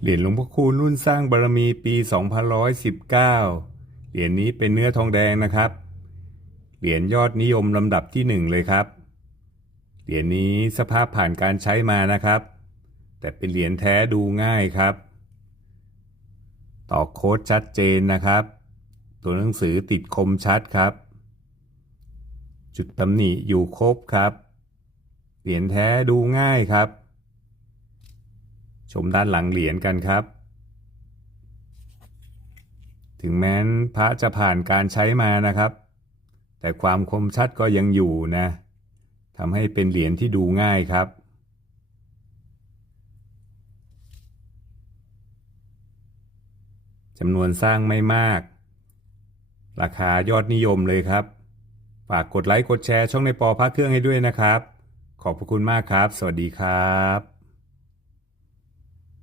เหรียญหลวงพ่อคูณรุ่นสร้างบารมีปี 2119 เหรียญนี้เป็นเนื้อทองแดงนะครับ เหรียญยอดนิยมลำดับที่หนึ่งเลยครับ เหรียญนี้สภาพผ่านการใช้มานะครับ แต่เป็นเหรียญแท้ดูง่ายครับ ต่อโค้ดชัดเจนนะครับ ตัวหนังสือติดคมชัดครับ จุดตำหนิอยู่ครบครับ เหรียญแท้ดูง่ายครับ ชมด้านหลังเหรียญกันครับ ถึงแม้นพระจะผ่านการใช้มานะครับ แต่ความคมชัดก็ยังอยู่นะทำให้เป็นเหรียญที่ดูง่ายครับจำนวนสร้างไม่มาก ราคายอดนิยมเลยครับ ฝากกดไลค์กดแชร์ช่องในปอพระเครื่องให้ด้วยนะครับ ขอบพระคุณมากครับ สวัสดีครับ